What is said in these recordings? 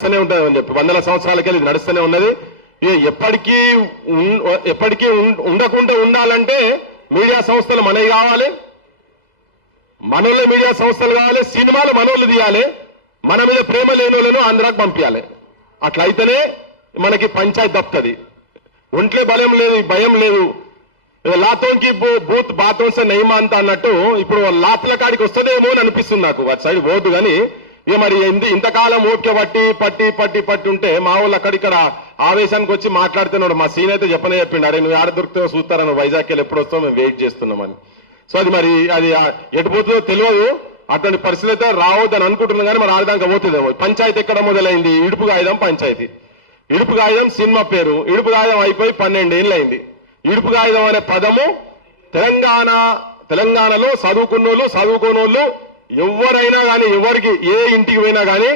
ఉంటుంది అని చెప్పి వందల సంవత్సరాలకి ఇది నడుస్తూనే ఉన్నది. ఎప్పటికీ ఉండకుండా ఉండాలంటే మీడియా సంస్థలు మనవి కావాలి, మనోళ్ళ మీడియా సంస్థలు కావాలి, సినిమాలు మనోళ్ళు తీయాలి, మన మీద ప్రేమ లేని వాళ్ళను ఆంధ్రాకు పంపించాలి. అట్లయితేనే మనకి పంచాయతీ తప్పుతుంది. ఒంట్లే బలం లేదు, భయం లేదు. లాతోంకి బూత్ బాతోం సే నయమా అంత అన్నట్టు ఇప్పుడు లాత్ల కాడికి వస్తుందేమో అని అనిపిస్తుంది నాకు. అటు సైడ్ పోదు కానీ ఇక మరి ఇంతకాలం ఓపిక పట్టి ఉంటే మా వాళ్ళు అక్కడిక్కడ ఆవేశానికి వచ్చి మాట్లాడుతున్నాడు. మా సీన్ అయితే చెప్పిండు, అరే నువ్వు ఆడ దొరుకుతావో చూస్తారా, నువ్వు వైజాగ్ వెళ్ళి ఎప్పుడు వస్తావు, మేము వెయిట్ చేస్తున్నామని. సో అది మరి అది ఎటు పోతుందో తెలియదు. అటువంటి పరిస్థితి అయితే రావద్దని అనుకుంటున్నాం కానీ మరి ఆడదాకా పోతుందేమో. పంచాయతీ ఎక్కడ మొదలైంది? ఇడుపు గాయిదం పంచాయతీ. ఇడుపు గాయిదం సినిమా పేరు. ఇడుపు గాయిదం అయిపోయి 12 ఏళ్ళు అయింది. ఇడుపు గాయిదం అనే పదము తెలంగాణలో చదువుకున్నోళ్ళు చదువుకోనోళ్ళు ఎవరైనా కానీ ఎవరికి ఏ ఇంటికి పోయినా కానీ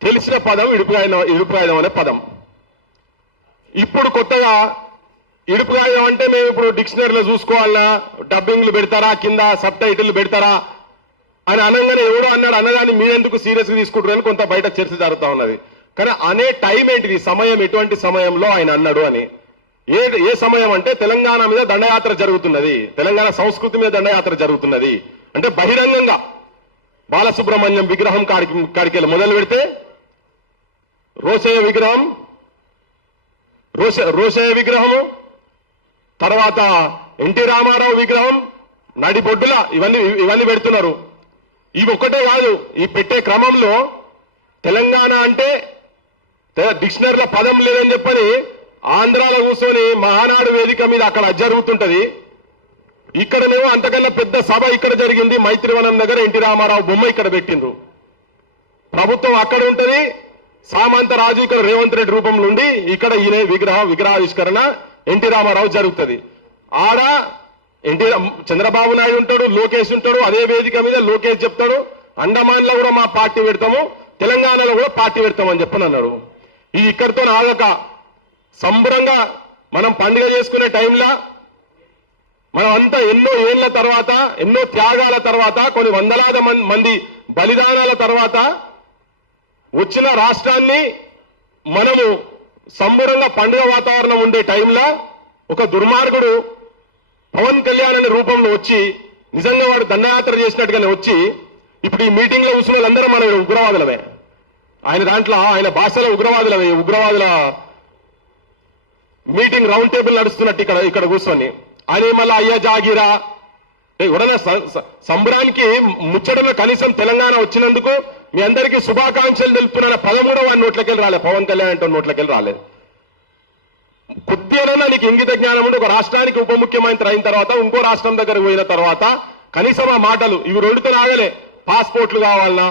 తెలిసిన పదం ఇడుపు గాయిదం అనే పదం. ఇప్పుడు కొత్తగా ఇడుపు గాయిదం అంటే మేము ఇప్పుడు డిక్షనరీలో చూసుకోవాలన్నా, డబ్బింగ్లు పెడతారా, కింద సబ్ టైటిల్ పెడతారా అని అనగానే ఎవడో అన్నాడు. అన్నదాన్ని మీరెందుకు సీరియస్ గా తీసుకుంటారు అని కొంత బయట చర్చ జరుగుతా ఉన్నది. కానీ అనే టైం ఏంటిది, సమయం ఎటువంటి సమయంలో ఆయన అన్నాడు అని. ఏ సమయం అంటే తెలంగాణ మీద దండయాత్ర జరుగుతున్నది, తెలంగాణ సంస్కృతి మీద దండయాత్ర జరుగుతున్నది అంటే బహిరంగంగా బాలసుబ్రహ్మణ్యం విగ్రహం కాడికెళ్ళి మొదలు పెడితే రోషయ్య విగ్రహము, తర్వాత ఎన్టీ రామారావు విగ్రహం, నడిబొడ్డుల ఇవన్నీ పెడుతున్నారు. ఇవి ఒక్కటే కాదు, ఈ పెట్టే క్రమంలో తెలంగాణ అంటే డిక్షనరీలో పదం లేదని చెప్పని ఆంధ్రాలో కూర్చొని మహానాడు వేదిక మీద అక్కడ జరుగుతుంటది. ఇక్కడనేమో అంతకన్నా పెద్ద సభ ఇక్కడ జరిగింది, మైత్రివనం దగ్గర ఎన్టీ రామారావు బొమ్మ ఇక్కడ పెట్టిండ్రు. ప్రభుత్వం అక్కడ ఉంటది, సామంత రాజు ఇక్కడ రేవంత్ రెడ్డి రూపంలో ఉండి ఇక్కడ ఈయన విగ్రహావిష్కరణ ఎన్టీ రామారావు జరుగుతుంది. ఆడ చంద్రబాబు నాయుడు ఉంటాడు, లోకేష్ ఉంటాడు. అదే వేదిక మీద లోకేష్ చెప్తాడు, అండమాన్ లో కూడా మా పార్టీ పెడతాము, తెలంగాణలో కూడా పార్టీ పెడతామని చెప్పని అన్నాడు. ఇది ఇక్కడితో ఆగక సంబరంగా మనం పండుగ చేసుకునే టైంలో మనం అంతా ఎన్నో ఏళ్ల తర్వాత, ఎన్నో త్యాగాల తర్వాత, కొన్ని వందలాది మంది బలిదానాల తర్వాత వచ్చిన రాష్ట్రాన్ని మనము సంబరంగా పండుగ వాతావరణం ఉండే టైంలో ఒక దుర్మార్గుడు పవన్ కళ్యాణ్ అనే రూపంలో వచ్చి నిజంగా వాడు దండయాత్ర చేసినట్టుగానే వచ్చి ఇప్పుడు ఈ మీటింగ్ లో కూర్చున్న వాళ్ళందరూ మనం ఉగ్రవాదులమే, ఆయన దాంట్లో ఆయన భాషలో ఉగ్రవాదులమే. ఉగ్రవాదుల మీటింగ్ రౌండ్ టేబుల్ నడుస్తున్నట్టు ఇక్కడ కూర్చొని ఆయన మళ్ళా అయ్యా జాగిరా ఎవడన్నా సంబరానికి ముచ్చటలో కనీసం తెలంగాణ వచ్చినందుకు మీ అందరికీ శుభాకాంక్షలు తెలుపుతున్న 13వ నోట్లకెళ్ళి రాలేదు, పవన్ కళ్యాణ్ అంటే నోట్లకెళ్ళి రాలేదు. కొద్దిగా నీకు ఇంగిత జ్ఞానం ఉండి ఒక రాష్ట్రానికి ఉప ముఖ్యమంత్రి అయిన తర్వాత ఇంకో రాష్ట్రం దగ్గరకు పోయిన తర్వాత కనీసం ఆ మాటలు ఇవి రెండుతో రాగలే. పాస్పోర్ట్లు కావాలన్నా,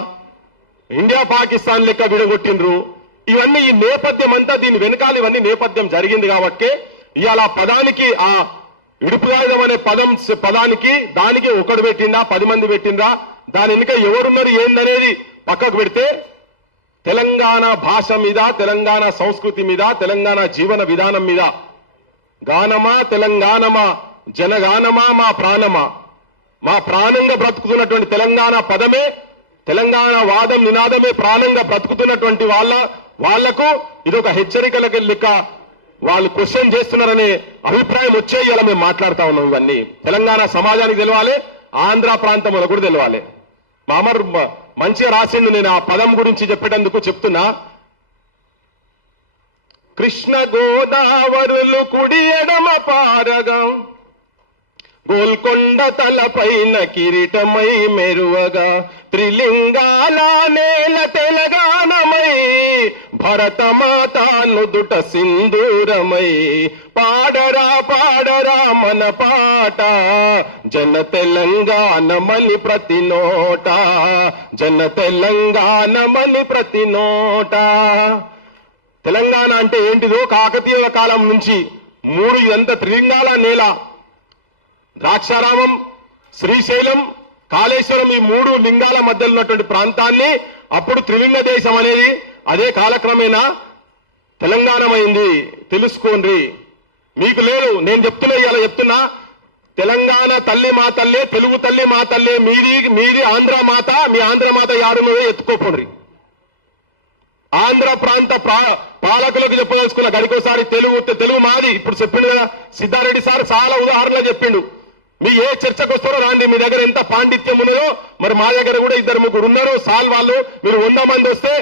ఇండియా పాకిస్తాన్ లెక్క విడగొట్టిండ్రు. ఇవన్నీ ఈ నేపథ్యం అంతా, దీని వెనకాల ఇవన్నీ నేపథ్యం జరిగింది కాబట్టి ఇవాళ పదానికి ఆ ఇడుపు గాయిదం అనే పదానికి దానికి ఒకడు పెట్టిందా 10 మంది పెట్టిందా, దాని వెనుక ఎవరున్నారు ఏందనేది పక్కకు పెడితే తెలంగాణ భాష మీద, తెలంగాణ సంస్కృతి మీద, తెలంగాణ జీవన విధానం మీద గానమా తెలంగాణమా జనగానమా మా ప్రాణమా, మా ప్రాణంగా బ్రతుకుతున్నటువంటి తెలంగాణ పదమే, తెలంగాణ వాదం నినాదమే ప్రాణంగా బ్రతుకుతున్నటువంటి వాళ్లకు ఇది ఒక హెచ్చరికలకి లెక్క. వాళ్ళు క్వశ్చన్ చేస్తున్నారనే అభిప్రాయం వచ్చే ఇలా మేము మాట్లాడుతా ఉన్నాం. ఇవన్నీ తెలంగాణ సమాజానికి తెలవాలి, ఆంధ్ర ప్రాంతంలో కూడా తెలవాలి. మా అమర్ మంచిగా రాసిండు, నేను ఆ పదం గురించి చెప్పేటందుకు చెప్తున్నా. కృష్ణ గోదావరులు కుడి ఎడమ పారగా గోల్కొండ తలపైన కిరీటమై మెరువగా త్రిలింగాల నేల తెలంగాణమై భరతమాత నుదుట సింధూరమై పాడరా పాడరా మన పాట జన తెలంగాణమని ప్రతి నోట, జన తెలంగాణమని ప్రతి నోట. తెలంగాణ అంటే ఏంటిదో కాకతీయుల కాలం నుంచి 3 త్రిలింగాల నేల, ద్రాక్షారామం, శ్రీశైలం, కాళేశ్వరం, ఈ 3 లింగాల మధ్యలో ఉన్నటువంటి ప్రాంతాన్ని అప్పుడు త్రిలింగ దేశం అనేది అదే కాలక్రమేణా తెలంగాణమైంది. తెలుసుకోండి, మీకు లేదు నేను చెప్తున్నా, ఇలా చెప్తున్నా. తెలంగాణ తల్లి మా తల్లే, తెలుగు తల్లి మా తల్లే, మీది ఆంధ్ర మాత, మీ ఆంధ్ర మాత యాడున్నదో ఎత్తుకోపోండి. ఆంధ్ర ప్రాంత పాలకులకు చెప్పదలుచుకున్న గడికోసారి తెలుగు మాది. ఇప్పుడు చెప్పిండు కదా సిద్ధారెడ్డి సార్, చాలా ఉదాహరణలు చెప్పిండు. మీ ఏ చర్చకు వస్తారో రాండి, మీ దగ్గర ఎంత పాండిత్యం ఉన్నదో మరి మా దగ్గర కూడా 2-3 ఉన్నారు. సాల్ వాళ్ళు మీరు 100 మంది వస్తే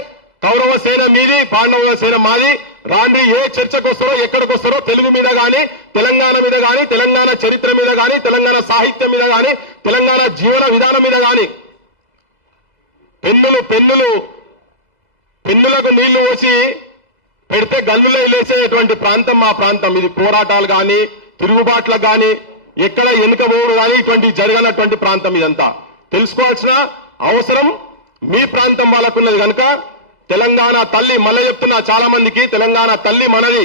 కౌరవ సేన మీది, పాండవ సేన మాది. రాండి, ఏ చర్చకు వస్తారో ఎక్కడికి వస్తారో తెలుగు మీద గాని, తెలంగాణ మీద గాని, తెలంగాణ చరిత్ర మీద గాని, తెలంగాణ సాహిత్యం మీద గాని, తెలంగాణ జీవన విధానం మీద గాని. పెన్నులకు నీళ్లు పోసి పెడితే గల్లులో లేసేటువంటి ప్రాంతం మా ప్రాంతం. ఇది పోరాటాలు గాని, తిరుగుబాట్లకు గాని, ఎక్కడ వెనుకబోడు కానీ ఇటువంటి జరగనటువంటి ప్రాంతం. ఇదంతా తెలుసుకోవాల్సిన అవసరం మీ ప్రాంతం వాళ్ళకున్నది కనుక తెలంగాణ తల్లి, మళ్ళీ చెప్తున్నా చాలా మందికి, తెలంగాణ తల్లి మనది.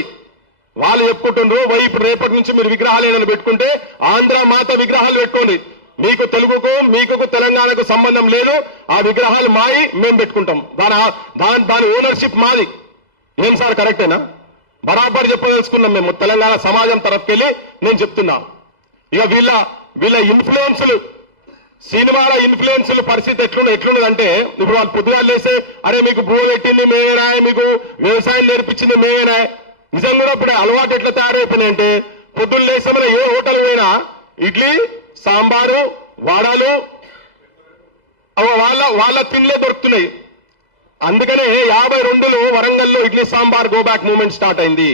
వాళ్ళు చెప్పుకుంటుండ్రు ఇప్పుడు రేపటి నుంచి మీరు విగ్రహాలు ఏదైనా పెట్టుకుంటే ఆంధ్ర మాత విగ్రహాలు పెట్టుకోండి. మీకు తెలుగుకు మీకు తెలంగాణకు సంబంధం లేదు. ఆ విగ్రహాలు మాయి, మేము పెట్టుకుంటాం. దాని ఓనర్షిప్ మాది. ఏం సార్ కరెక్టేనా? బరాబర్ చెప్పదలుచుకున్నాం మేము తెలంగాణ సమాజం తరఫుకెళ్ళి. నేను చెప్తున్నా ఇక వీళ్ళ ఇన్ఫ్లుయెన్సులు, సినిమాల ఇన్ఫ్లుయెన్సులు పరిస్థితి ఎట్లున్నదంటే ఇప్పుడు వాళ్ళు పొద్దుగా లేసే అరే మీకు భూ పెట్టింది మేమేనా, మీకు వ్యవసాయం నేర్పించింది మేమేనా. నిజం కూడా ఇప్పుడు అలవాటు ఎట్లా తయారైపోయినాయంటే పొద్దున్న లేసామని ఏ హోటల్ పోయినా ఇడ్లీ సాంబారు వాడాలు వాళ్ళ తిండ్లే దొరుకుతున్నాయి. అందుకనే 52లో వరంగల్లో idli sambar go back movement start అయింది.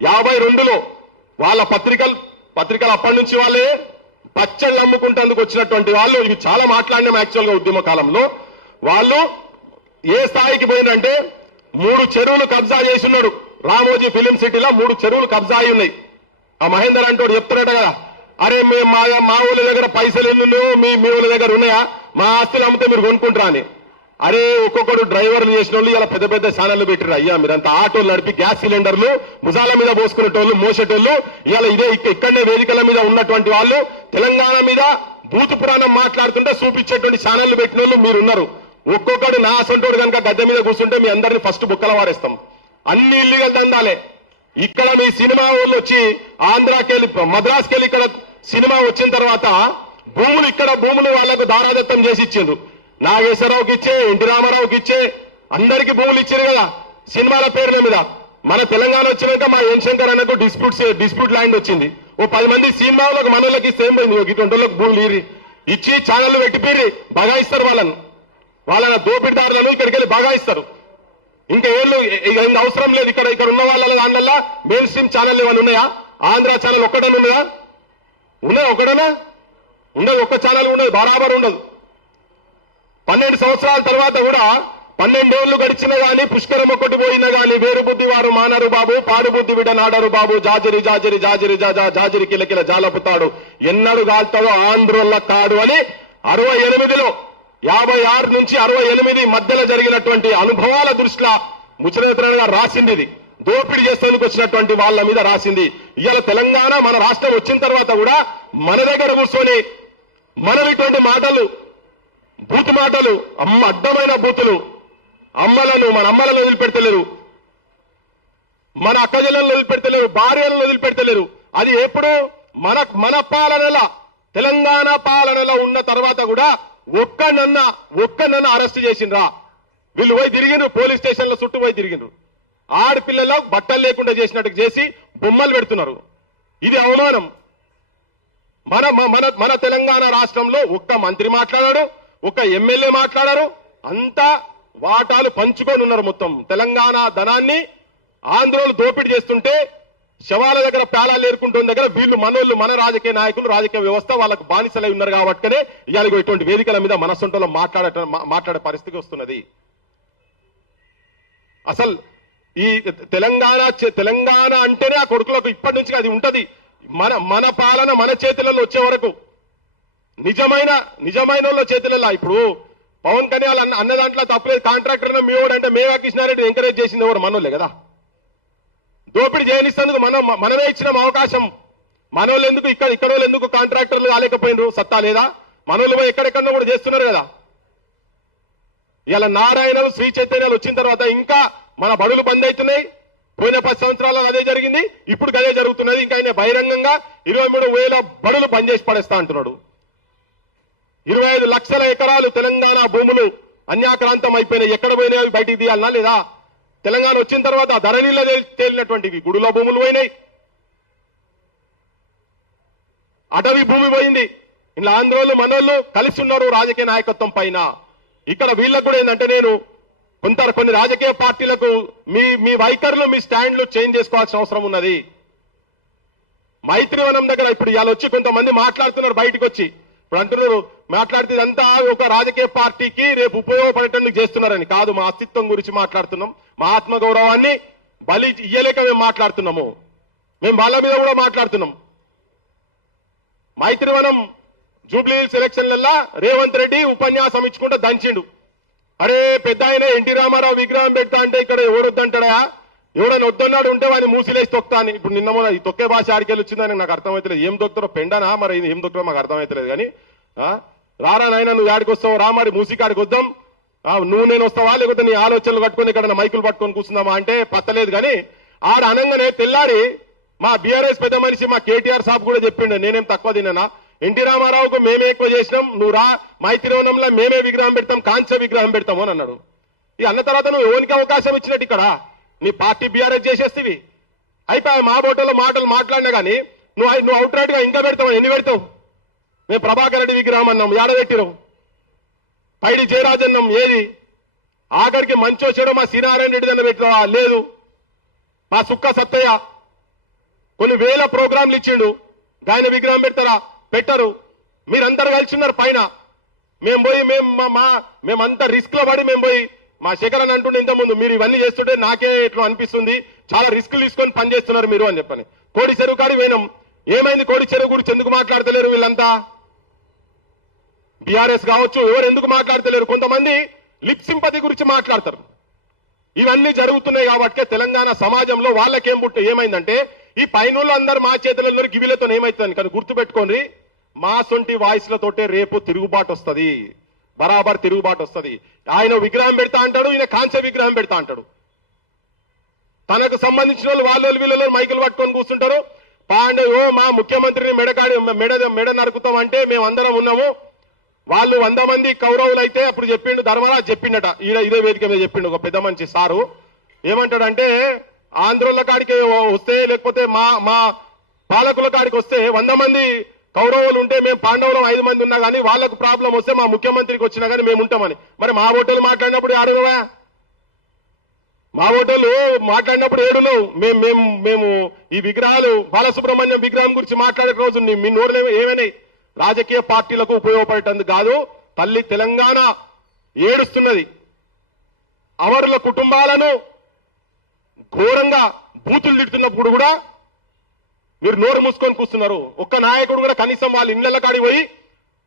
52లో వాళ్ళ పత్రికలు అప్పటి నుంచి వాళ్ళే పచ్చళ్ళు అమ్ముకుంటేందుకు వచ్చినటువంటి వాళ్ళు. ఇవి చాలా మాట్లాడినాం యాక్చువల్ గా ఉద్యమ కాలంలో. వాళ్ళు ఏ స్థాయికి పోయిందంటే 3 చెరువులు కబ్జా చేస్తున్నాడు. రామోజీ ఫిలిం సిటీలో 3 చెరువులు కబ్జా అయి ఉన్నాయి. ఆ మహేందర్ అంటోడు చెప్తున్నాడు కదా, అరే మా ఊళ్ళ దగ్గర పైసలు ఎన్నున్నాయో మీ ఊళ్ళ దగ్గర ఉన్నాయా, మా ఆస్తులు అమ్మితే మీరు కొనుక్కుంటారా అని. అరే ఒక్కొక్కడు డ్రైవర్లు చేసిన వాళ్ళు ఇలా పెద్ద పెద్ద ఛానళ్లు పెట్టిరు. అయ్యా మీరంతా ఆటోలు నడిపి గ్యాస్ సిలిండర్లు ముజాల మీద పోసుకునేటోళ్ళు, మోసేటోళ్ళు ఇవాళ ఇక్కడనే వేదికల మీద ఉన్నటువంటి వాళ్ళు తెలంగాణ మీద భూతు పురాణం మాట్లాడుతుంటే చూపించేటువంటి ఛానళ్లు పెట్టిన వాళ్ళు మీరున్నారు. ఒక్కొక్కడు నా అసంటోడు కనుక గద్దె మీద కూర్చుంటే మీ అందరినీ ఫస్ట్ బుక్కల వారేస్తాం. అన్ని ఇల్లీగల్ దందాలే. ఇక్కడ మీ సినిమా వాళ్ళు వచ్చి ఆంధ్రాకెళ్ళి మద్రాసుకెళ్ళి ఇక్కడ సినిమా వచ్చిన తర్వాత భూములు వాళ్లకు దారాదత్తం చేసి ఇచ్చిండ్రు. నాగేశ్వరరావుకి ఇచ్చే, ఎన్టీ రామారావుకి ఇచ్చే, అందరికీ భూములు ఇచ్చారు కదా సినిమాల పేర్ల మీద. మన తెలంగాణ వచ్చినాక మా ఎన్ శంకర్ అన్నకు డిస్ప్యూట్ ల్యాండ్ వచ్చింది. ఓ 10 మంది సినిమాలకు మనోళ్ళకి ఇస్తే ఏం పోయింది, 20 భూములు ఇచ్చి ఛానళ్లు పెట్టిపోయి బగాయిస్తారు. వాళ్ళ దోపిడిదారులను ఇక్కడికి వెళ్ళి బగాయిస్తారు. ఇంకా ఏళ్ళు అవసరం లేదు. ఇక్కడ ఉన్న వాళ్ళ దానివల్ల మెయిన్ స్ట్రీమ్ ఛానల్ ఏమైనా ఉన్నాయా? ఆంధ్ర ఛానల్ ఒక్కటనే ఉన్నదా? ఒకటనా ఉండదు. ఒక్క ఛానల్ ఉండదు, బరాబర్ ఉండదు. 12 సంవత్సరాల తర్వాత కూడా 12 ఏళ్లు గడిచినా గానీ, పుష్కరం ఒక్కటి పోయినా గానీ, వేరు బుద్ధి వారు మానరు బాబు, పాడు బుద్ధి విడ నాడరు బాబు, జాజరి జాజరి జాజరి జాజరి కిలకిల జాలపుతాడు, ఎన్నడు గాల్తాడో ఆంధ్రుల కాడు అని 68లో 56 నుంచి 68 మధ్యలో జరిగినటువంటి అనుభవాల దృష్ట్యా ముచ్చరేతరావు గారు రాసింది. ఇది దోపిడీ చేసేందుకు వచ్చినటువంటి వాళ్ళ మీద రాసింది. ఇవాళ తెలంగాణ మన రాష్ట్రం వచ్చిన తర్వాత కూడా మన దగ్గర కూర్చొని మనం ఇటువంటి మాటలు, బూతు మాటలు, అడ్డమైన బూతులు, మన అమ్మలను వదిలిపెడతలేరు, మన అక్కజలను వదిలిపెడతలేరు, భార్యలను వదిలిపెడతలేరు. అది ఎప్పుడు మన పాలనలో, తెలంగాణ పాలనలో ఉన్న తర్వాత కూడా ఒక్కనన్న అరెస్ట్ చేసిండ్రా? వీళ్ళు పోయి తిరిగిండ్రు, పోలీస్ స్టేషన్ల చుట్టూ పోయి తిరిగిండ్రు. ఆడపిల్లలు బట్టలు లేకుండా చేసినట్టు చేసి బొమ్మలు పెడుతున్నారు. ఇది అవమానం. మన తెలంగాణ రాష్ట్రంలో ఒక్క మంత్రి మాట్లాడాడు, ఒక్క ఎమ్మెల్యే మాట్లాడారు. అంతా వాటాలు పంచుకొని ఉన్నారు. మొత్తం తెలంగాణ ధనాన్ని ఆంధ్రోలు దోపిడీ చేస్తుంటే శవాల దగ్గర పేలాలు ఏరుకుంటున్న దగ్గర వీళ్ళు మనోళ్ళు, మన రాజకీయ నాయకులు, రాజకీయ వ్యవస్థ వాళ్ళకు బానిసలై ఉన్నారు. కాబట్టినే ఇవాళ ఇటువంటి వేదికల మీద మనసొంటలో మాట్లాడే పరిస్థితి వస్తున్నది. అసలు ఈ తెలంగాణ అంటేనే ఆ కొడుకులకు ఇప్పటి నుంచి అది ఉంటది. మన పాలన మన చేతులలో వచ్చే వరకు నిజమైన వాళ్ళ చేతులలో. ఇప్పుడు పవన్ కళ్యాణ్ అన్న దాంట్లో తప్పలేదు. కాంట్రాక్టర్ మీవాడు అంటే మేఘా కృష్ణారెడ్డి ఎంకరేజ్ చేసింది ఎవరు? మనోళ్ళే కదా. దోపిడీ చేయనిస్తేందుకు మనమే ఇచ్చిన అవకాశం. మనోళ్ళు ఎందుకు ఇక్కడ వాళ్ళు ఎందుకు కాంట్రాక్టర్లు కాలేకపోయినారు? సత్తా లేదా? మనోళ్ళు పోయి ఎక్కడెక్కడో కూడా చేస్తున్నారు కదా. ఇలా నారాయణలు, శ్రీ చైతన్యాలు వచ్చిన తర్వాత ఇంకా మన బడులు బంద్ అవుతున్నాయి. పోయిన 10 సంవత్సరాల్లో అదే జరిగింది, ఇప్పుడు అదే జరుగుతున్నది. ఇంకా ఆయన బహిరంగంగా 23,000 బడులు బంద్ చేసి పడేస్తా అంటున్నాడు. 25 లక్షల ఎకరాలు తెలంగాణ భూములు అన్యాక్రాంతం అయిపోయినాయి. ఎక్కడ పోయినాయి? బయటికి తీయాలనా లేదా? తెలంగాణ వచ్చిన తర్వాత ధరణిలో తేలినటువంటివి గుడుల భూములు పోయినాయి, అటవీ భూమి పోయింది. ఇలా ఆంధ్రోళ్ళు మనోళ్ళు కలిసి ఉన్నారు రాజకీయ నాయకత్వం పైన. ఇక్కడ వీళ్ళకు కూడా ఏంటంటే నేను కొన్ని రాజకీయ పార్టీలకు మీ వైఖరులు మీ స్టాండ్లు చేంజ్ చేసుకోవాల్సిన అవసరం ఉన్నది. మైత్రివనం దగ్గర ఇప్పుడు ఇవాళ వచ్చి కొంతమంది మాట్లాడుతున్నారు బయటకు వచ్చి, ఇప్పుడు అంటున్నారు మాట్లాడితే ఇదంతా ఒక రాజకీయ పార్టీకి రేపు ఉపయోగపడేటందుకు చేస్తున్నారని. కాదు, మా అస్తిత్వం గురించి మాట్లాడుతున్నాం, మా ఆత్మగౌరవాన్ని బలి ఇయ్యలేక మేము మాట్లాడుతున్నాము, మేము వాళ్ళ మీద కూడా మాట్లాడుతున్నాం. మైత్రివనం జూబ్లీ హిల్స్ ఎలక్షన్లల్లా రేవంత్ రెడ్డి ఉపన్యాసం ఇచ్చుకుంటూ దంచిండు. అరే పెద్ద ఆయన ఎన్టీ రామారావు విగ్రహం పెడతా అంటే ఇక్కడ ఎవరొద్దంటాడా, ఎవడైనా వద్దన్నాడు ఉంటే వాడిని మూసిలేసి తొక్తా అని. ఇప్పుడు నిన్న మొన్న ఈ తొక్కే భాష ఆడికెళ్ళి వచ్చిందని నాకు అర్థమవుతలేదు. ఏం దొక్కుతారో పెండనా మరి ఏం దొక్కుతారో మాకు అర్థమవుతలేదు. కానీ రారా నాయన నువ్వు ఆడికి వస్తావు రా, మరి మూసికాడికి వద్దాం, నువ్వు నేను వస్తావా లేకపోతే నీ ఆలోచనలు కట్టుకొని ఇక్కడ మైకులు పట్టుకొని కూర్చుందామా అంటే పత్తలేదు. కానీ ఆడ అనంగానే తెల్లారి మా బీఆర్ఎస్ పెద్ద మనిషి మా కేటీఆర్ సాబ్ కూడా చెప్పిండు, నేనేం తక్కువ తిన్నానా, ఎన్టీ రామారావుకు మేమే ఎక్కువ చేసినాం, నువ్వు రా మైత్రివనంలో మేమే విగ్రహం పెడతాం, కాంస్య విగ్రహం పెడతాము అని అన్నాడు. ఈ అన్న తర్వాత నువ్వు ఎవరికి అవకాశం ఇచ్చినట్టు ఇక్కడ నీ పార్టీ బీఆర్ఎస్ చేసేస్తేవి అయిపోయి మా బోటలో మాటలు మాట్లాడినా కానీ నువ్వు అవుట్ రైట్ గా ఇంకా పెడతావు. ఎన్ని పెడతావు? మేము ప్రభాకర్ రెడ్డి విగ్రహం అన్నాం, ఏడబెట్టిరావు. పైడి జయరాజన్నం ఏది? ఆఖరికి మంచో చెడో మా శ్రీనారాయణ రెడ్డి దగ్గర పెట్టినా లేదు. మా సుక్క సత్తయ్య కొన్ని వేల ప్రోగ్రాంలు ఇచ్చిండు, ఆయన విగ్రహం పెడతారా? పెట్టరు. మీరందరూ కలిసి ఉన్నారు పైన, మేము పోయి మేమంతా రిస్క్ లో పడి మేము పోయి మా శేఖరన్ అంటుండే ఇంతకుముందు, మీరు ఇవన్నీ చేస్తుంటే నాకే ఇట్లా అనిపిస్తుంది, చాలా రిస్కులు తీసుకొని పనిచేస్తున్నారు మీరు అని చెప్పని. కోడి చెరువు కాడి పోయినాం, ఏమైంది? కోడి చెరువు గురించి ఎందుకు మాట్లాడతలేరు వీళ్ళంతా? బీఆర్ఎస్ కావచ్చు ఎవరు ఎందుకు మాట్లాడతలేరు? కొంతమంది లిప్ సింపతి గురించి మాట్లాడతారు. ఇవన్నీ జరుగుతున్నాయి కాబట్టి తెలంగాణ సమాజంలో వాళ్ళకేం ఏమైందంటే ఈ పైన అందరు మా చేతులలో గివిలతో ఏమైతుంది కానీ గుర్తుపెట్టుకోండి, మా సొంటి వాయిస్లతోటే రేపు తిరుగుబాటు వస్తుంది, బరాబర్ తిరుగుబాటు వస్తుంది. ఆయన విగ్రహం పెడతా అంటాడు, ఈయన కాంస్య విగ్రహం పెడతా అంటాడు. తనకు సంబంధించిన వాళ్ళు వీళ్ళు మైకులు పట్టుకొని కూర్చుంటారు. పాండే మా ముఖ్యమంత్రిని మెడ నరుకుతాం అంటే మేము అందరం ఉన్నాము. వాళ్ళు 100 మంది కౌరవులు అయితే అప్పుడు చెప్పిండు ధర్మరాజు చెప్పిండట, ఇదే వేదిక మీద చెప్పిండు ఒక పెద్ద మంచి సారు. ఏమంటాడంటే ఆంధ్రుల కాడికి వస్తే లేకపోతే మా పాలకుల కాడికి వస్తే 100 మంది కౌరవులు ఉంటే మేము పాండవులం 5 మంది ఉన్నా కానీ వాళ్ళకు ప్రాబ్లం వస్తే మా ముఖ్యమంత్రికి వచ్చినా కానీ మేము ఉంటామని. మరి మా ఓటర్లు మాట్లాడినప్పుడు ఆడునవా? మా ఓటర్లు మాట్లాడినప్పుడు ఏడును. మేము ఈ విగ్రహాలు బాలసుబ్రహ్మణ్యం విగ్రహం గురించి మాట్లాడే రోజు మీ నోరులు ఏమైనాయి? రాజకీయ పార్టీలకు ఉపయోగపడేటందుకు కాదు. తల్లి తెలంగాణ ఏడుస్తున్నది. అమరుల కుటుంబాలను ఘోరంగా బూతులు తిడుతున్నప్పుడు కూడా మీరు నోరు మూసుకొని కూర్చున్నారు. ఒక్క నాయకుడు కూడా కనీసం వాళ్ళ ఇళ్ల కాడికి పోయి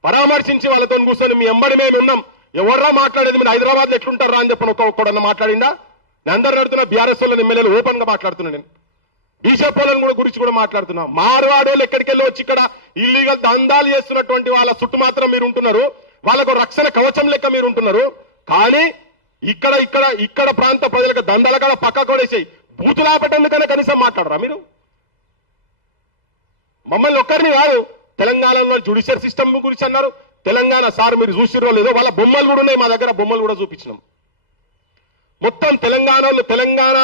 పరామర్శించి వాళ్ళతో కూర్చొని మీ ఎంబడి మేము ఉన్నాం, ఎవర్రా మాట్లాడేది, మీరు హైదరాబాద్ లో ఎట్లుంటారా అని చెప్పని ఒక్కడన్నా మాట్లాడిందా? నేను అందరు నడుతున్నా బీఆర్ఎస్ వాళ్ళని ఎమ్మెల్యేలు ఓపెన్ గా మాట్లాడుతున్నా, నేను బీజేపీ వాళ్ళని కూడా గురించి కూడా మాట్లాడుతున్నా. మారువాడోళ్ళు ఎక్కడికి వెళ్ళి వచ్చి ఇక్కడ ఇల్లీగల్ దందాలు చేస్తున్నటువంటి వాళ్ళ చుట్టూ మాత్రం మీరు ఉంటున్నారు, వాళ్ళకు రక్షణ కవచం లెక్క మీరు ఉంటున్నారు. కానీ ఇక్కడ ప్రాంత ప్రజలకు దందాల కాడ పక్క కొడేసి బూతులా పెట్టేందుకన్నా కనీసం మాట్లాడరా మీరు? మమ్మల్ని ఒక్కరిని కాదు, తెలంగాణలో జ్యుడిషియల్ సిస్టమ్ గురించి అన్నారు. తెలంగాణ సార్ మీరు చూసిరో లేదో, వాళ్ళ బొమ్మలు కూడా ఉన్నాయి మా దగ్గర, బొమ్మలు కూడా చూపించినాం. మొత్తం తెలంగాణ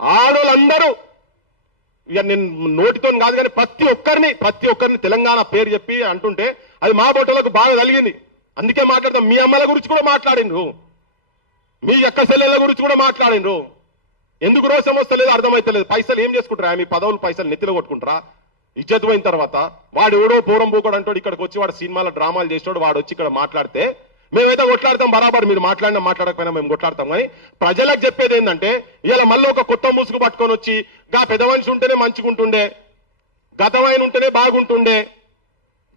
ఆడోళ్ళందరూ ఇక నేను నోటితో కాదు కానీ ప్రతి ఒక్కరిని తెలంగాణ పేరు చెప్పి అంటుంటే అది మా బొట్టలకు బాగా కలిగింది. అందుకే మాట్లాడతాం. మీ అమ్మల గురించి కూడా మాట్లాడిండ్రు, మీ అక్క చెల్లెళ్ళ గురించి కూడా మాట్లాడిండ్రు. ఎందుకు రోషం వస్తలేదు అర్థమైతలేదు. పైసలు ఏం చేసుకుంటారా? మీ పదవులు పైసలు నెత్తిలో కొట్టుకుంటారా? ఇజ్జత్ పోయిన తర్వాత వాడు ఎవడో పూరం పూకోడు అంటాడు, ఇక్కడికి వచ్చి వాడు సినిమాలో డ్రామాలు చేసాడు, వాడు వచ్చి ఇక్కడ మాట్లాడితే మేమైతే కొట్లాడతాం బరాబర్, మీరు మాట్లాడకపోయినా మేము కొట్లాడతాం. కానీ ప్రజలకు చెప్పేది ఏంటంటే ఇలా మళ్ళీ ఒక కొత్త ముసుగు పట్టుకొని వచ్చి గా పెద్ద మనిషి ఉంటేనే మంచిగుంటుండే, గతమైన ఉంటేనే బాగుంటుండే,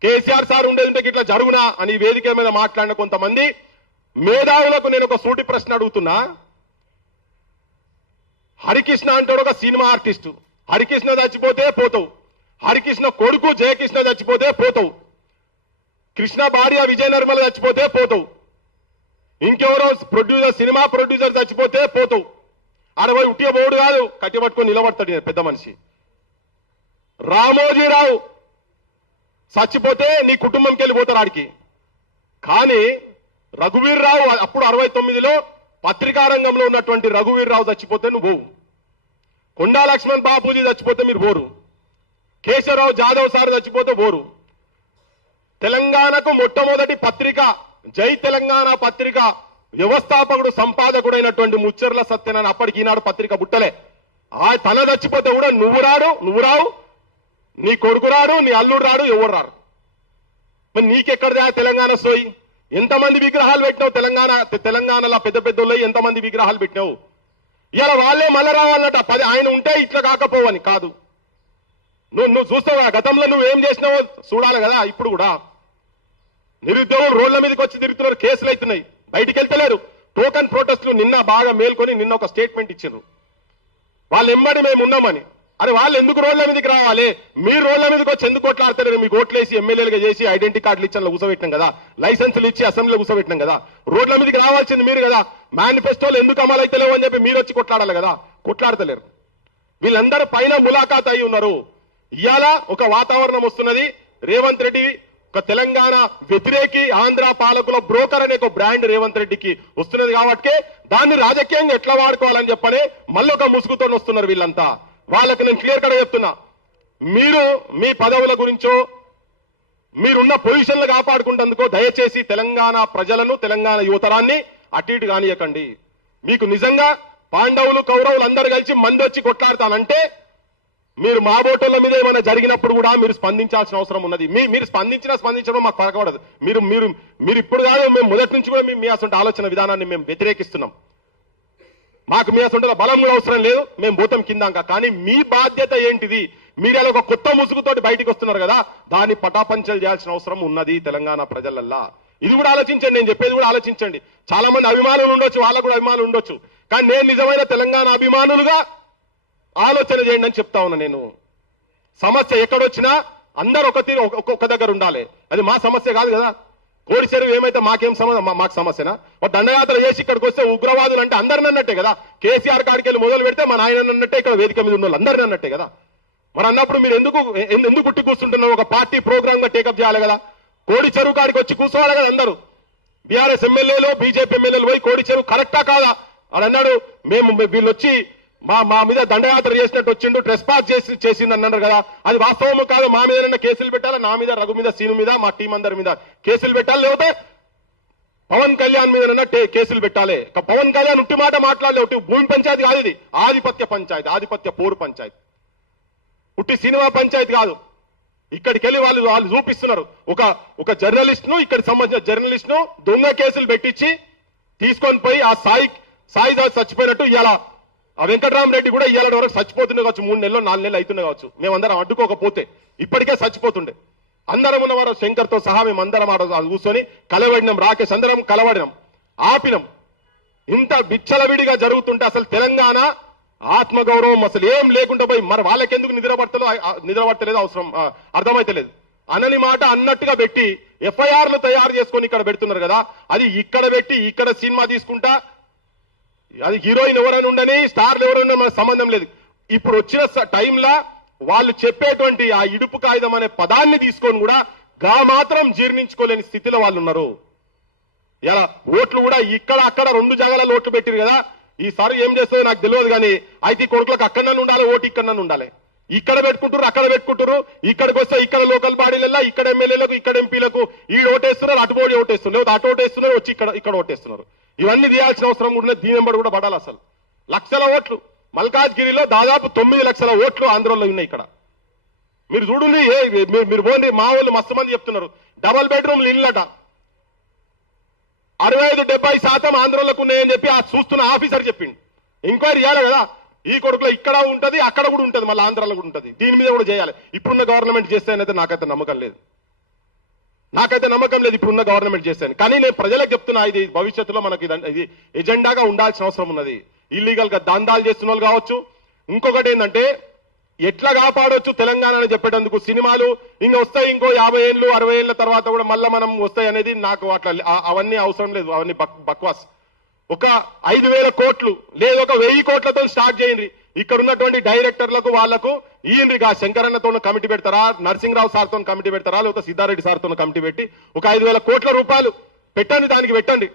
కేసీఆర్ సార్ ఉండేది ఉంటే ఇట్లా జరుగునా అని వేదిక మీద మాట్లాడిన కొంతమంది మేధావులకు నేను ఒక సూటి ప్రశ్న అడుగుతున్నా. హరికృష్ణ అంటాడు ఒక సినిమా ఆర్టిస్టు, హరికృష్ణ చచ్చిపోతే పోతావు, హరికృష్ణ కొడుకు జయకృష్ణ చచ్చిపోతే పోతావు, కృష్ణ భార్య విజయ నిర్మల చచ్చిపోతే పోతావు, ఇంకెవరో ప్రొడ్యూసర్ సినిమా ప్రొడ్యూసర్ చచ్చిపోతే పోతావు. 60 ఉట్టిగా బోర్డు కాదు, కట్టి పట్టుకొని నిలబడతాడు పెద్ద మనిషి. రామోజీరావు చచ్చిపోతే నీ కుటుంబంకి వెళ్ళిపోతారు ఆడికి. కానీ రఘువీర్ రావు అప్పుడు 69లో పత్రికా రంగంలో ఉన్నటువంటి రఘువీర్రావు చచ్చిపోతే నువ్వు పోవు, కొండా లక్ష్మణ్ బాపూజీ చచ్చిపోతే మీరు పోరు, కేశవరావు జాదవ్ సార్ చచ్చిపోతే పోరు. తెలంగాణకు మొట్టమొదటి పత్రిక జై తెలంగాణ పత్రిక వ్యవస్థాపకుడు సంపాదకుడైనటువంటి ముచ్చర్ల సత్యనారాయణ అప్పటికి ఈనాడు పత్రిక బుట్టలే. ఆ తన చచ్చిపోతే కూడా నువ్వు రావు, నీ కొడుకు రాడు, నీ అల్లుడు రాడు, ఎవరు రారు. మరి నీకెక్కడదా తెలంగాణ సోయి? ఎంతమంది విగ్రహాలు పెట్టినావు తెలంగాణలో పెద్ద పెద్దోళ్ళు ఎంతమంది విగ్రహాలు పెట్టినావు? ఇలా వాళ్ళే మళ్ళా రావాలన్నట 10 ఆయన ఉంటే ఇట్లా కాకపోవని కాదు. నువ్వు చూస్తావా గతంలో నువ్వేం చేసినావో చూడాలి కదా. ఇప్పుడు కూడా నిరుద్యోగులు రోడ్ల మీదకి వచ్చి తిరుగుతున్నారు, కేసులు అవుతున్నాయి, బయటికి వెళ్తలేరు. టోకన్ ప్రొటెస్టులు నిన్న బాగా మేల్కొని నిన్న ఒక స్టేట్మెంట్ ఇచ్చారు, వాళ్ళు ఎంబడి మేము ఉన్నామని. అరే వాళ్ళు ఎందుకు రోడ్ల మీదకి రావాలి? మీరు రోడ్ల మీదకి వచ్చి ఎందుకు కొట్లాడతలేరు? మీకు ఓట్లేసి ఎమ్మెల్యేలుగా చేసి ఐడెంటిటీ కార్డులు ఇచ్చి కూర్చోబెట్టినాం కదా, లైసెన్సులు ఇచ్చి అసెంబ్లీలో కూర్చోబెట్టినాం కదా. రోడ్ల మీదకి రావాల్సింది మీరు కదా. మేనిఫెస్టోలు ఎందుకు అమలు అయితలేవు అని చెప్పి మీరు వచ్చి కొట్లాడాలి కదా, కొట్లాడతలేరు. వీళ్ళందరూ పైన ములాఖాత్ అయి ఉన్నారు. ఇవాళ ఒక వాతావరణం వస్తున్నది. రేవంత్ రెడ్డి ఒక తెలంగాణ వ్యతిరేకి, ఆంధ్ర పాలకుల బ్రోకర్ అనే ఒక బ్రాండ్ రేవంత్ రెడ్డికి వస్తున్నది కాబట్టి దాన్ని రాజకీయంగా ఎట్లా వాడుకోవాలని చెప్పని మళ్ళీ ఒక ముసుగుతో వస్తున్నారు వీళ్ళంతా. వాళ్ళకి నేను క్లియర్ కట్ చెప్తున్నా, మీరు మీ పదవుల గురించో మీరున్న పొజిషన్లు కాపాడుకుంటందుకో దయచేసి తెలంగాణ ప్రజలను, తెలంగాణ యువతరాన్ని అటు ఇటు కానియకండి. మీకు నిజంగా పాండవులు కౌరవులు అందరు కలిసి మంది వచ్చి కొట్లాడతానంటే మీరు మా బోటోళ్ళ మీద ఏమైనా జరిగినప్పుడు కూడా మీరు స్పందించాల్సిన అవసరం ఉన్నది. మీరు స్పందించడం మాకు పరకూడదు. మీరు ఇప్పుడు కాదు, మేము మొదటి నుంచి కూడా మీ అసలు ఆలోచన విధానాన్ని మేము వ్యతిరేకిస్తున్నాం. మాకు మీ అసలు బలం కూడా అవసరం లేదు, మేము భూతం కిందాక. కానీ మీ బాధ్యత ఏంటిది? మీరు అలా ఒక కొత్త ముసుగుతోటి బయటికి వస్తున్నారు కదా, దాన్ని పటాపంచలు చేయాల్సిన అవసరం ఉన్నది తెలంగాణ ప్రజలల్లా. ఇది కూడా ఆలోచించండి, నేను చెప్పేది కూడా ఆలోచించండి. చాలా మంది అభిమానులు ఉండొచ్చు, వాళ్ళకు కూడా అభిమానులు ఉండొచ్చు, కానీ నేను నిజమైన తెలంగాణ అభిమానులుగా ఆలోచన చేయండి అని చెప్తా ఉన్నా. నేను సమస్య ఎక్కడొచ్చినా అందరు ఒక్కొక్క దగ్గర ఉండాలి. అది మా సమస్య కాదు కదా. కోడి చెరువు ఏమైతే మాకేం మాకు సమస్యనా? దండయాత్ర చేసి ఇక్కడికి వస్తే ఉగ్రవాదులు అంటే అందరిని అన్నట్టే కదా. కేసీఆర్ కాడికి వెళ్ళి మొదలు పెడితే మా నాయన అన్నట్టే, ఇక్కడ వేదిక మీద ఉన్న వాళ్ళు అందరిని అన్నట్టే కదా. మరి అన్నప్పుడు మీరు ఎందుకు గుట్టి కూర్చుంటున్నారు? ఒక పార్టీ ప్రోగ్రామ్ గా టేకప్ చేయాలి కదా. కోడి చెరువు కాడికి వచ్చి కూర్చోవాలి కదా అందరూ. బీఆర్ఎస్ ఎమ్మెల్యేలు, బీజేపీ ఎమ్మెల్యేలు పోయి కోడి చెరువు కరెక్టా కాదా అని అన్నాడు. వీళ్ళు వచ్చి మా మీద దండయాత్ర చేసినట్టు వచ్చిండు, ట్రెస్ పాస్ చేసింది అన్నారు కదా. అది వాస్తవము కాదు. మా మీద కేసులు పెట్టాలి, నా మీద, రఘు మీద, సీను మీద, మా టీం అందరి మీద కేసులు పెట్టాలి. లేకపోతే పవన్ కళ్యాణ్ మీద కేసులు పెట్టాలి. పవన్ కళ్యాణ్ ఉట్టి మాట మాట్లాడలే. ఉట్టి భూమి పంచాయతీ కాదు, ఇది ఆధిపత్య పంచాయతీ, ఆధిపత్య పోరు పంచాయతీ, ఉట్టి సినిమా పంచాయతీ కాదు. ఇక్కడికి వెళ్ళి వాళ్ళు చూపిస్తున్నారు. ఒక జర్నలిస్ట్ ను, ఇక్కడికి సంబంధించిన జర్నలిస్ట్ ను దొంగ కేసులు పెట్టించి తీసుకొని పోయి ఆ సాయి చచ్చిపోయినట్టు ఇలా ఆ వెంకటరామరెడ్డి కూడా ఇవాళ వరకు చచ్చిపోతుండే కావచ్చు. 3 నెలలు 4 నెలలు అవుతుండే కావచ్చు. మేమందరం అడ్డుకోకపోతే ఇప్పటికే చచ్చిపోతుండే. అందరం ఉన్నవారు శంకర్తో సహా మేమందరం కూర్చొని కలవడినాం. రాకేష్ అందరం కలవడినాం, ఆపినాం. ఇంత విచ్చలవిడిగా జరుగుతుంటే అసలు తెలంగాణ ఆత్మగౌరవం అసలు ఏం లేకుండా పోయి మరి వాళ్ళకెందుకు నిద్రపట్టలేదు అవసరం అర్థమైతలేదు. అనని మాట అన్నట్టుగా పెట్టి ఎఫ్ఐఆర్లు తయారు చేసుకొని ఇక్కడ పెడుతున్నారు కదా. అది ఇక్కడ పెట్టి ఇక్కడ సినిమా తీసుకుంటా, అది హీరోయిన్ ఎవరైనా ఉండని, స్టార్లు ఎవరైనా మనకు సంబంధం లేదు. ఇప్పుడు వచ్చిన టైంలో వాళ్ళు చెప్పేటువంటి ఆ ఇడుపు కాగితం అనే పదాన్ని తీసుకొని కూడా మాత్రం జీర్ణించుకోలేని స్థితిలో వాళ్ళు ఉన్నారు. ఇలా ఓట్లు కూడా ఇక్కడ అక్కడ 2 జాగాలలో ఓట్లు పెట్టిరు కదా. ఈసారి ఏం చేస్తుందో నాకు తెలియదు, కానీ అయితే కొడుకులకు అక్కడ ఉండాలి, ఓటు ఇక్కడ ఉండాలి. ఇక్కడ పెట్టుకుంటారు, అక్కడ పెట్టుకుంటారు. ఇక్కడికి వస్తే ఇక్కడ లోకల్ బాడీలలో, ఇక్కడ ఎమ్మెల్యేలకు, ఇక్కడ ఎంపీలకు ఈడు ఓటేస్తున్నారు, అటు బోడి ఓటేస్తున్నారు, లేదా అటు ఓటేస్తున్నారు, వచ్చి ఇక్కడ ఓటేస్తున్నారు. ఇవన్నీ తీయాల్సిన అవసరం కూడా దీని వెంబడి కూడా పడాలి. అసలు లక్షల ఓట్లు మల్కాజ్గిరిలో దాదాపు 9 లక్షల ఓట్లు ఆంధ్రలో ఉన్నాయి. ఇక్కడ మీరు చూడండి, మీరు పోండి, మా వాళ్ళు మస్తు మంది చెప్తున్నారు. డబల్ బెడ్రూమ్లు ఇళ్ళట 65-70% ఆంధ్రలోకి ఉన్నాయని చెప్పి ఆ చూస్తున్న ఆఫీసర్ చెప్పిండు. ఎంక్వైరీ చేయాలి కదా. ఈ కొడుకులో ఇక్కడ ఉంటది, అక్కడ కూడా ఉంటది, మళ్ళీ ఆంధ్రాలో కూడా ఉంటది. దీని మీద కూడా చేయాలి. ఇప్పుడున్న గవర్నమెంట్ చేస్తానైతే నాకైతే నమ్మకం లేదు. ఇప్పుడున్న గవర్నమెంట్ చేస్తాను. కానీ నేను ప్రజలకు చెప్తున్నా, ఇది భవిష్యత్తులో మనకి ఇది ఎజెండాగా ఉండాల్సిన అవసరం ఉన్నది. ఇల్లీగల్ గా దందాలు చేస్తున్న వాళ్ళు కావచ్చు. ఇంకొకటి ఏంటంటే ఎట్లా కాపాడొచ్చు తెలంగాణ అని చెప్పేటందుకు సినిమాలు ఇంకా వస్తాయి, ఇంకో 50 ఏళ్ళు 60 ఏళ్ల తర్వాత కూడా మళ్ళీ మనం వస్తాయి అనేది నాకు అట్లా అవన్నీ అవసరం లేదు. అవన్నీ బక్వాస్. ఒక 5,000 కోట్లు లేదు, ఒక 1000 కోట్లతో స్టార్ట్ చేయండి. ఇక్కడ ఉన్నటువంటి డైరెక్టర్లకు వాళ్లకు ఈయనగా శంకరన్నతో కమిటీ పెడతారా, నరసింహరావు సార్తో కమిటీ పెడతారా, లేకపోతే సిద్ధారెడ్డి సార్తో కమిటీ పెట్టి ఒక 5,000 కోట్ల రూపాయలు పెట్టండి, దానికి పెట్టండి.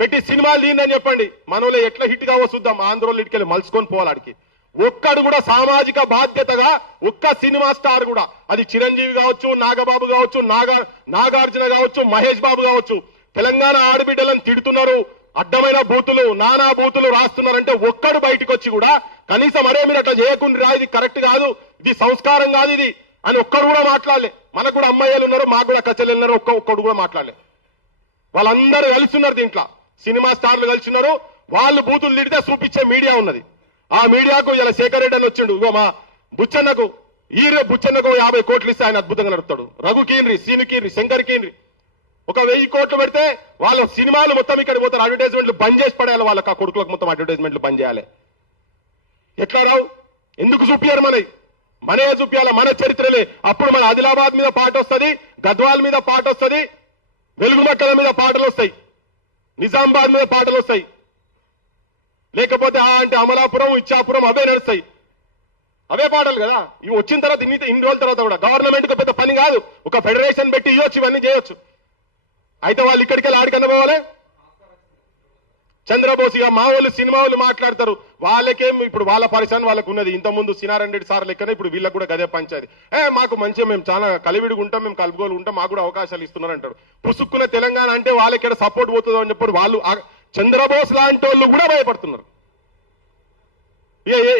పెట్టి సినిమాలు తీయండి చెప్పండి. మనలో ఎట్లా హిట్ కావో చూద్దాం. ఆంధ్రోళ్ళు ఇటుకెళ్ళి మలుచుకొని పోవాలాడికి. ఒక్కడు కూడా సామాజిక బాధ్యతగా ఒక్క సినిమా స్టార్ కూడా, అది చిరంజీవి కావచ్చు, నాగబాబు కావచ్చు, నాగార్జున కావచ్చు, మహేష్ బాబు కావచ్చు, తెలంగాణ ఆడబిడ్డలను తిడుతున్నారు, అడ్డమైన బూతులు, నానా బూతులు రాస్తున్నారంటే ఒక్కడు బయటకు వచ్చి కూడా కనీసం అరే మీరు అట్లా చేయకుండా రా, ఇది కరెక్ట్ కాదు, ఇది సంస్కారం కాదు ఇది అని ఒక్కడు కూడా మాట్లాడలే. మనకు కూడా అమ్మాయిలు ఉన్నారు, మాకు కూడా కచ్చలు ఉన్నారు, ఒక్కడు కూడా మాట్లాడలే. వాళ్ళందరూ కలిసి ఉన్నారు దీంట్లో, సినిమా స్టార్లు కలిసి ఉన్నారు. వాళ్ళు బూతులు తిడితే చూపించే మీడియా ఉన్నది. ఆ మీడియాకు ఇలా శేఖర్ రెడ్డి అని వచ్చిండు. ఇగో మా బుచ్చన్నకు బుచ్చన్నకు 50 కోట్లు ఇస్తే ఆయన అద్భుతంగా నడుపుతాడు. రఘు కీన్రి, సీను కీన్రి, శంకర్ కీన్రి ఒక 1000 కోట్లు పెడితే వాళ్ళ సినిమాలు మొత్తం ఇక్కడ పోతారు. అడ్వర్టైజ్మెంట్లు బంద్ చేసి పడేయాలి. వాళ్ళకి ఆ కొడుకులకు మొత్తం అడ్వర్టైజ్మెంట్లు బంద్ చేయాలి. ఎట్లా రావు? ఎందుకు చూపించారు? మనే చూపించాలి, మన చరిత్రలే. అప్పుడు మన ఆదిలాబాద్ మీద పాట వస్తుంది, గద్వాల్ మీద పాట వస్తుంది, వెలుగుమట్టల మీద పాటలు వస్తాయి, నిజామాబాద్ మీద పాటలు వస్తాయి, లేకపోతే అంటే అమలాపురం, ఇచ్చాపురం అవే నడుస్తాయి. అవే పాటలు కదా. ఇవి వచ్చిన తర్వాత ఇన్ని రోజుల తర్వాత కూడా గవర్నమెంట్ కు పెద్ద పని కాదు, ఒక ఫెడరేషన్ పెట్టి ఇవ్వచ్చు, ఇవన్నీ చేయొచ్చు. అయితే వాళ్ళు ఇక్కడికి వెళ్ళి ఆడికన్నా పోవాలి. చంద్రబోస్ ఇక మా వాళ్ళు సినిమా వాళ్ళు మాట్లాడతారు. వాళ్ళకేం ఇప్పుడు వాళ్ళ పరిశ్రమ వాళ్ళకు ఉన్నది. ఇంతకుముందు సినారాయణ రెడ్డి సార్ లెక్కనే ఇప్పుడు వీళ్ళకి కూడా గదే పంచాయతీ. మాకు మంచిగా మేము చాలా కలివిడిగా ఉంటాం, మేము కలుపుకోలు ఉంటాం, మాకు కూడా అవకాశాలు ఇస్తున్నారు అంటారు. పుసుక్కున్న తెలంగాణ అంటే వాళ్ళకి ఎక్కడ సపోర్ట్ పోతుందో అని చెప్పి వాళ్ళు చంద్రబోస్ లాంటి వాళ్ళు కూడా భయపడుతున్నారు.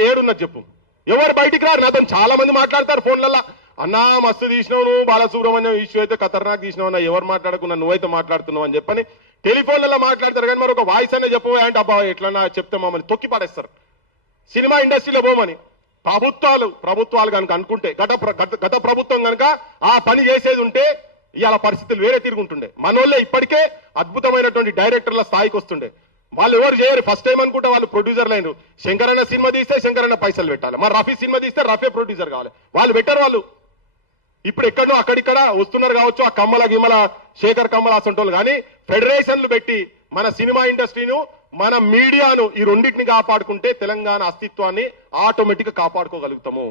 ఏడున్నది చెప్పు, ఎవరు బయటికి రారు. నాతో చాలా మంది మాట్లాడతారు ఫోన్లలో, అన్నా మస్తు తీసినావు నువ్వు, బాలసుబ్రహ్మణ్యం ఇష్యూ అయితే ఖతర్నాక్ తీసినావు అన్నా, ఎవరు మాట్లాడకున్నా నువ్వైతే మాట్లాడుతున్నావు అని చెప్పని టెలిఫోన్లలో మాట్లాడతారు. కానీ మరి ఒక వాయిస్ అనే చెప్పబోయే అంటే అబ్బా ఎట్లన్నా చెప్తే మమ్మల్ని తొక్కి పడేస్తారు. సినిమా ఇండస్ట్రీలో పోమని ప్రభుత్వాలు కనుక అనుకుంటే, గత ప్రభుత్వం కనుక ఆ పని చేసేది ఉంటే ఇవాళ పరిస్థితులు వేరే తిరుగుంటుండే. మనోళ్ళే ఇప్పటికే అద్భుతమైనటువంటి డైరెక్టర్ల స్థాయికి వస్తుండే. వాళ్ళు ఎవరు చేయరు. ఫస్ట్ టైం అనుకుంటే వాళ్ళు ప్రొడ్యూసర్లు అయినారు. శంకరన్న సినిమా తీస్తే శంకరన్న పైసలు పెట్టాలి, మరి రఫీ సినిమా తీస్తే రఫే ప్రొడ్యూసర్ కావాలి. వాళ్ళు పెట్టారు. వాళ్ళు ఇప్పుడు ఎక్కడో అక్కడిక్కడ వస్తున్నారు కావచ్చు, ఆ కమ్మల గిమ్మల శేఖర్ కమ్మల అసంటోళ్ళు. కానీ ఫెడరేషన్లు పెట్టి మన సినిమా ఇండస్ట్రీను, మన మీడియాను, ఈ రెండింటిని కాపాడుకుంటే తెలంగాణ అస్తిత్వాన్ని ఆటోమేటిక్ గా కాపాడుకోగలుగుతాము.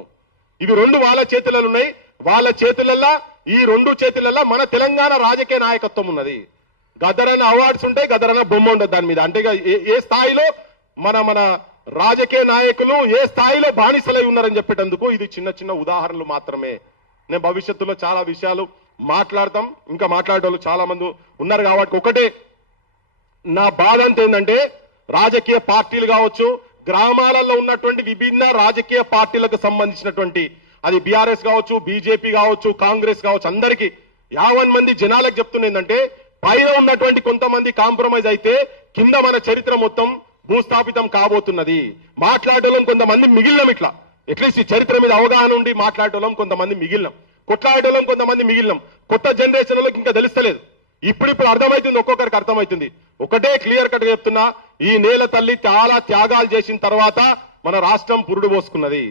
ఇవి రెండు వాళ్ళ చేతులలో ఉన్నాయి. వాళ్ళ చేతులల్లా, ఈ రెండు చేతులల్లా మన తెలంగాణ రాజకీయ నాయకత్వం ఉన్నది. గద్దరన్న అవార్డ్స్ ఉంటాయి, గద్దరన్న బొమ్మ ఉండదు దాని మీద. అంటే ఏ స్థాయిలో మన రాజకీయ నాయకులు ఏ స్థాయిలో బానిసలై ఉన్నారని చెప్పేటందుకు ఇది చిన్న చిన్న ఉదాహరణలు మాత్రమే. నేను భవిష్యత్తులో చాలా విషయాలు మాట్లాడతాం, ఇంకా మాట్లాడేవాళ్ళు చాలా మంది ఉన్నారు. కాబట్టి ఒకటే నా బాధ అంత ఏంటంటే, రాజకీయ పార్టీలు కావచ్చు, గ్రామాలలో ఉన్నటువంటి విభిన్న రాజకీయ పార్టీలకు సంబంధించినటువంటి, అది బీఆర్ఎస్ కావచ్చు, బీజేపీ కావచ్చు, కాంగ్రెస్ కావచ్చు, అందరికీ 50 మంది జనాలకు చెప్తున్నా ఏంటంటే, పైన ఉన్నటువంటి కొంతమంది కాంప్రమైజ్ అయితే కింద మన చరిత్ర మొత్తం భూస్థాపితం కాబోతున్నది. మాట్లాడటం కొంతమంది మిగిలినం, ఇట్లా అట్లీస్ట్ ఈ చరిత్ర మీద అవగాహన ఉండి మాట్లాడటం కొంతమంది మిగిలినం, కొట్లాడటం కొంతమంది మిగిలినం. కొత్త జనరేషన్ వాళ్ళకి ఇంకా తెలుస్తలేదు. ఇప్పుడు అర్థమవుతుంది, ఒక్కొక్కరికి అర్థమవుతుంది. ఒకటే క్లియర్ కట్ గా చెప్తున్నా, ఈ నేల తల్లి చాలా త్యాగాలు చేసిన తర్వాత మన రాష్ట్రం పురుడు పోసుకున్నది.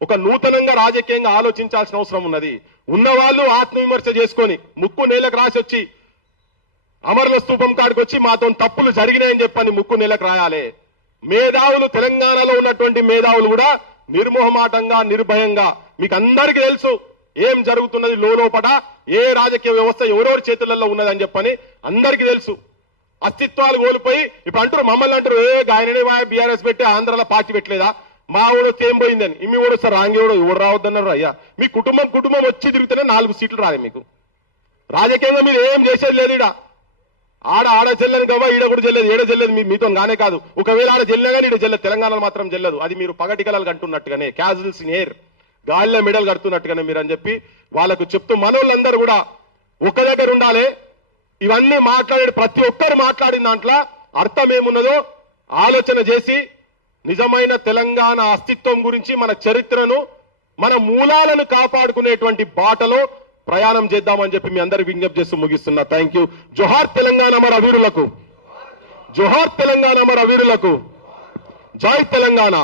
ఒక నూతనంగా రాజకీయంగా ఆలోచించాల్సిన అవసరం ఉన్నది. ఉన్నవాళ్ళు ఆత్మవిమర్శ చేసుకొని ముక్కు నేలకు రాసి వచ్చి అమరుల స్తూపం కాడికి వచ్చి మాతో తప్పులు జరిగినాయని చెప్పని ముక్కు నేలకు రాయాలి. మేధావులు, తెలంగాణలో ఉన్నటువంటి మేధావులు కూడా నిర్మోహమాటంగా, నిర్భయంగా, మీకు అందరికీ తెలుసు ఏం జరుగుతున్నది లోపట, ఏ రాజకీయ వ్యవస్థ ఎవరెవరి చేతులలో ఉన్నదని చెప్పని అందరికీ తెలుసు. అస్తిత్వాలు కోల్పోయి ఇప్పుడు అంటారు, మమ్మల్ని అంటారు, గాయననే బీఆర్ఎస్ పెట్టి ఆంధ్రాలో పార్టీ పెట్టలేదా, మా ఊడు ఏం పోయిందని. ఇమ్మి కూడా సార్ రాంగేవుడు ఎవరు రావద్దన్నారు. అయ్యా మీ కుటుంబం వచ్చి తిరిగితేనే 4 సీట్లు రాలే మీకు. రాజకీయంగా మీరు ఏం చేసేది లేదు. ఈడ ఆడ చెల్లని గవ్వ, ఈడ కూడా చెల్లదు, ఏడ చెల్లదు మీతో గానే కాదు. ఒకవేళ ఆడ చెల్లినా కానీ ఈడ చెల్లదు, తెలంగాణలో మాత్రం చెల్లదు. అది మీరు పగటికలాలు కంటున్నట్టుగానే, క్యాజువల్స్ ఇన్ ఎయిర్, గాలిలో మెడల్ కడుతున్నట్టుగానే మీరు అని చెప్పి వాళ్ళకు చెప్తూ, మనోళ్ళందరూ కూడా ఒక దగ్గర ఉండాలి. ఇవన్నీ మాట్లాడే ప్రతి ఒక్కరు మాట్లాడిన దాంట్లో అర్థం ఏమున్నదో ఆలోచన చేసి నిజమైన తెలంగాణ అస్తిత్వం గురించి, మన చరిత్రను, మన మూలాలను కాపాడుకునేటువంటి బాటలో ప్రయాణం చేద్దామని చెప్పి మీ అందరికి విజ్ఞప్తి చేస్తూ ముగిస్తున్నా. Thank you. జోహార్ తెలంగాణ మన వీరులకు, జోహార్ తెలంగాణ మన వీరులకు, జై తెలంగాణ.